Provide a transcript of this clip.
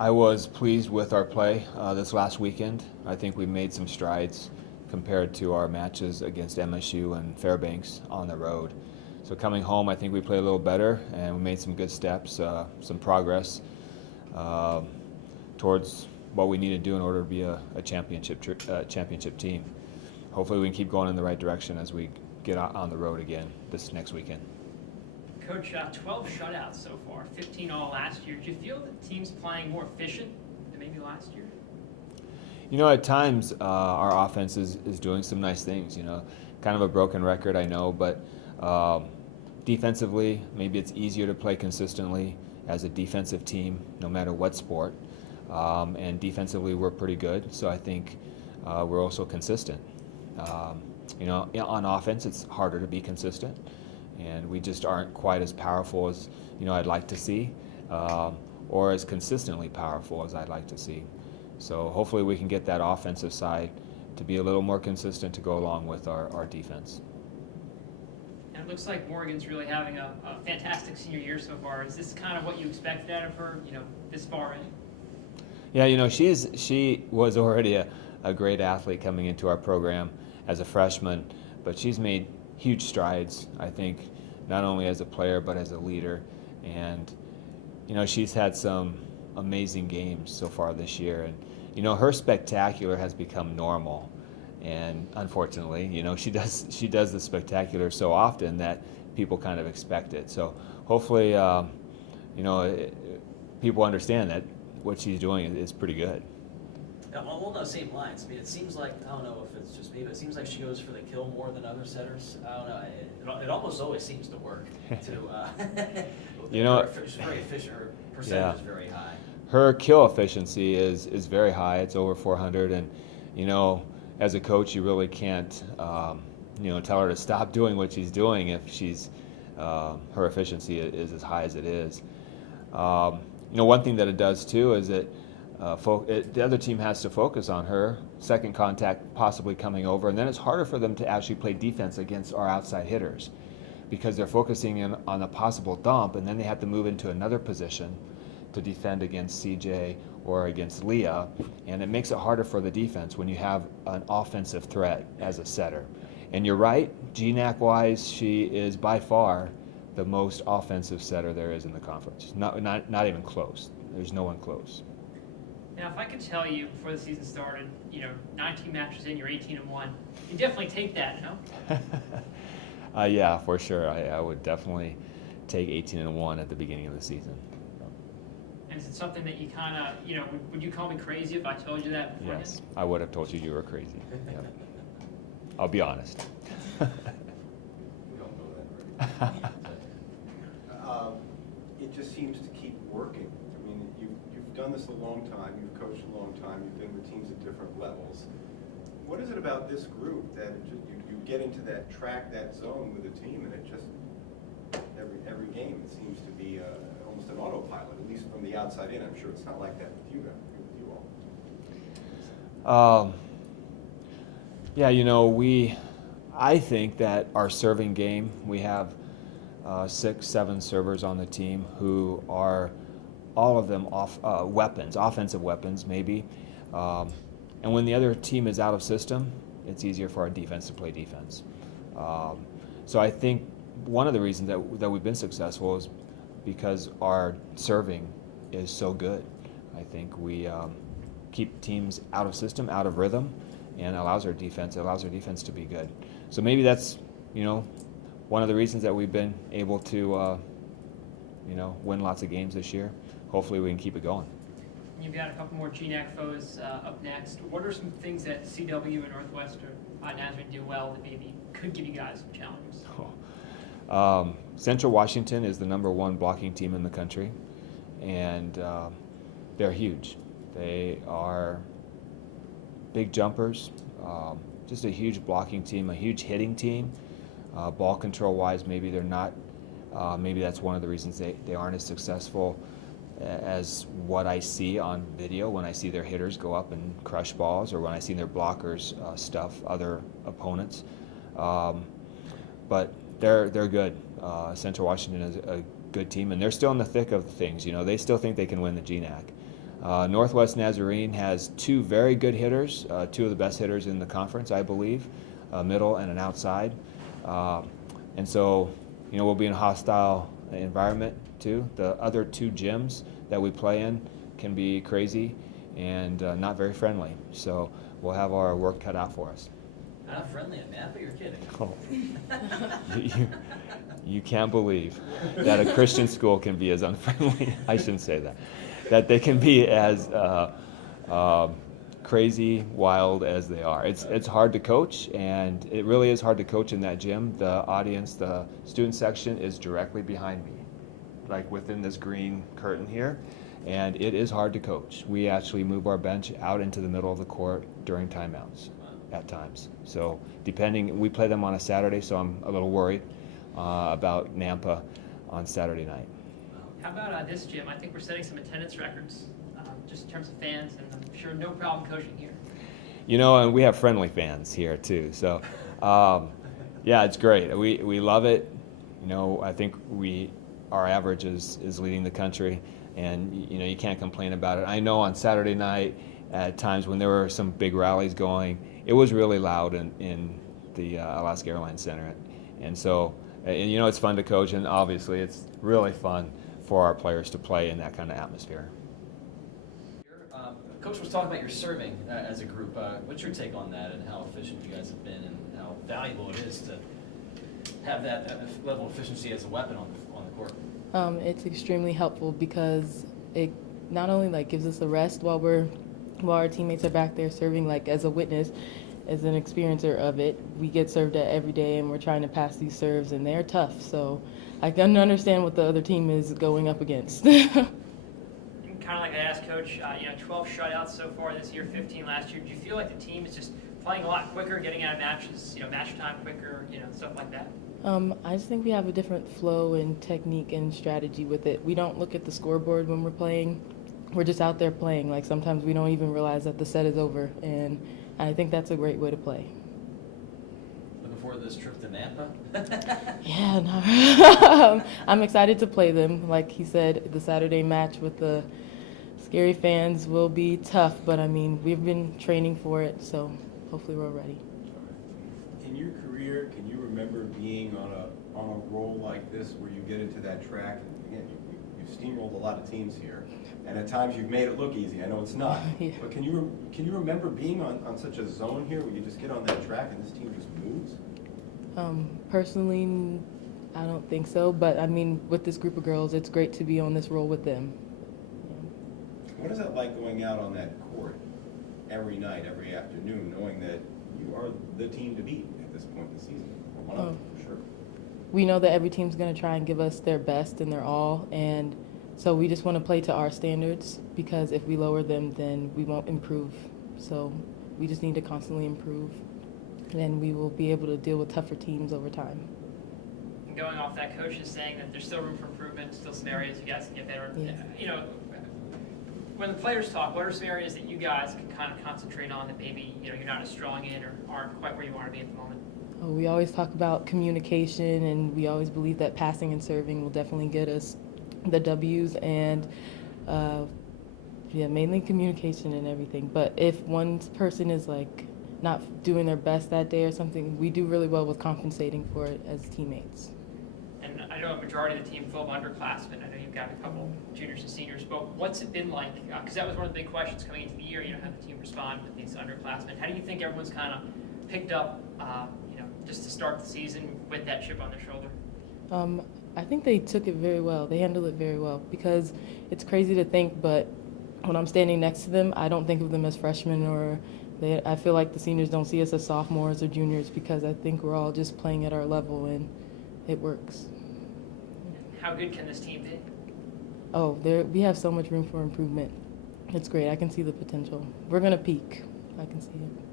I was pleased with our play this last weekend. I think we made some strides compared to our matches against MSU and Fairbanks on the road. So coming home, I think we played a little better, and we made some good steps, some progress towards what we need to do in order to be a championship team. Hopefully we can keep going in the right direction as we get out on the road again this next weekend. Coach, 12 shutouts so far, 15 all last year. Do you feel the team's playing more efficient than maybe last year? You know, at times our offense is doing some nice things, kind of a broken record, I know, but defensively, maybe it's easier to play consistently as a defensive team, no matter what sport. And defensively, we're pretty good, so I think we're also consistent. On offense, it's harder to be consistent, and we just aren't quite as powerful as I'd like to see, or as consistently powerful as I'd like to see. So hopefully we can get that offensive side to be a little more consistent to go along with our defense. And it looks like Morgan's really having a fantastic senior year so far. Is this kind of what you expected out of her, this far in? Yeah, she was already a great athlete coming into our program as a freshman, but she's made huge strides, I think, not only as a player but as a leader. And she's had some amazing games so far this year, and her spectacular has become normal. And unfortunately, she does the spectacular so often that people kind of expect it. So hopefully, people understand that what she's doing is pretty good. Along those same lines, it seems like, I don't know if it's just me, but it seems like she goes for the kill more than other setters. I don't know. It almost always seems to work. She's very efficient. Her percentage is very high. Her kill efficiency is very high. It's over 400, and as a coach, you really can't tell her to stop doing what she's doing if her efficiency is as high as it is. One thing that it does too is that the other team has to focus on her second contact possibly coming over, and then it's harder for them to actually play defense against our outside hitters because they're focusing in on a possible dump, and then they have to move into another position to defend against CJ or against Leah, and it makes it harder for the defense when you have an offensive threat as a setter. And you're right, GNAC-wise, she is by far the most offensive setter there is in the conference. Not even close. There's no one close. Now, if I could tell you before the season started, 19 matches in, you're 18-1, you definitely take that, no? Yeah, for sure. I would definitely take 18-1 at the beginning of the season. And is it something that you kind of, would you call me crazy if I told you that beforehand? Yes, I would have told you were crazy. Yep. I'll be honest. We don't know that, right? It just seems to keep working. I mean, you've done this a long time, you've coached a long time, you've been with teams at different levels. What is it about this group that you get into that track, that zone with a team, and it just, every game it seems to be almost an autopilot, at least from the outside in. I'm sure it's not like that with you all. Yeah, I think that our serving game, we have 6, 7 servers on the team who are all of them offensive weapons maybe. And when the other team is out of system, it's easier for our defense to play defense. So I think one of the reasons that we've been successful is because our serving is so good. I think we keep teams out of system, out of rhythm, and allows our defense to be good. So maybe that's one of the reasons that we've been able to win lots of games this year. Hopefully we can keep it going. You've got a couple more GNAC foes up next. What are some things that CWU and Northwestern Nazarene do well that maybe could give you guys some challenges? Central Washington is the #1 blocking team in the country, and they're huge. They are big jumpers, just a huge blocking team, a huge hitting team. Ball control wise, maybe they're not. Maybe that's one of the reasons they aren't as successful as what I see on video when I see their hitters go up and crush balls, or when I see their blockers stuff other opponents. But they're good. Central Washington is a good team, and they're still in the thick of things. They still think they can win the GNAC. Northwest Nazarene has two very good hitters, two of the best hitters in the conference, I believe, a middle and an outside. And so, we'll be in a hostile environment too. The other two gyms that we play in can be crazy and not very friendly. So we'll have our work cut out for us. Not friendly at Napa, you're kidding. Oh. You can't believe that a Christian school can be as unfriendly. I shouldn't say that. That they can be as crazy, wild as they are. It's hard to coach, and it really is hard to coach in that gym. The audience, the student section is directly behind me, like within this green curtain here, and it is hard to coach. We actually move our bench out into the middle of the court during timeouts at times. So we play them on a Saturday, so I'm a little worried about Nampa on Saturday night. How about this gym? I think we're setting some attendance records, just in terms of fans, and I'm sure no problem coaching here. And we have friendly fans here too. So, yeah, it's great. We love it. I think our average is leading the country, and you can't complain about it. I know on Saturday night, at times when there were some big rallies going, it was really loud in the Alaska Airlines Center, and so it's fun to coach, and obviously it's really fun for our players to play in that kind of atmosphere. Coach was talking about your serving as a group. What's your take on that and how efficient you guys have been and how valuable it is to have that level of efficiency as a weapon on the court? It's extremely helpful because it not only gives us a rest while our teammates are back there serving, as a witness, as an experiencer of it. We get served at every day, and we're trying to pass these serves, and they're tough. So I can understand what the other team is going up against. Kind of like I asked Coach, 12 shutouts so far this year, 15 last year. Do you feel like the team is just playing a lot quicker, getting out of matches, match time quicker, stuff like that? I just think we have a different flow and technique and strategy with it. We don't look at the scoreboard when we're playing. We're just out there playing. Sometimes we don't even realize that the set is over, and I think that's a great way to play. Looking forward to this trip to Nampa? Yeah, no. I'm excited to play them. Like he said, the Saturday match with the scary fans will be tough, but we've been training for it, so hopefully we're ready. In your career, can you remember being on a roll like this where you get into that track? Again, you've steamrolled a lot of teams here, and at times you've made it look easy. I know it's not, Yeah. but can you remember being on such a zone here where you just get on that track and this team just moves? Personally, I don't think so, but with this group of girls, it's great to be on this roll with them. What is it like going out on that court every night, every afternoon, knowing that you are the team to beat at this point in the season? Or one of them, for sure. We know that every team's going to try and give us their best and their all, and so we just want to play to our standards, because if we lower them, then we won't improve. So we just need to constantly improve, and we will be able to deal with tougher teams over time. And going off that, Coach is saying that there's still room for improvement, still some areas you guys can get better. Yeah. When the players talk, what are some areas that you guys can kind of concentrate on that maybe you're not as strong in or aren't quite where you want to be at the moment? We always talk about communication, and we always believe that passing and serving will definitely get us the W's, and mainly communication and everything. But if one person is not doing their best that day or something, we do really well with compensating for it as teammates. And I know a majority of the team full of underclassmen. I know you've got a couple juniors and seniors, but what's it been like? Because that was one of the big questions coming into the year, how the team respond with these underclassmen. How do you think everyone's kind of picked up, just to start the season with that chip on their shoulder? I think they took it very well. They handled it very well, because it's crazy to think, but when I'm standing next to them, I don't think of them as freshmen, I feel like the seniors don't see us as sophomores or juniors, because I think we're all just playing at our level, and it works. How good can this team be? We have so much room for improvement. It's great. I can see the potential. We're going to peak. I can see it.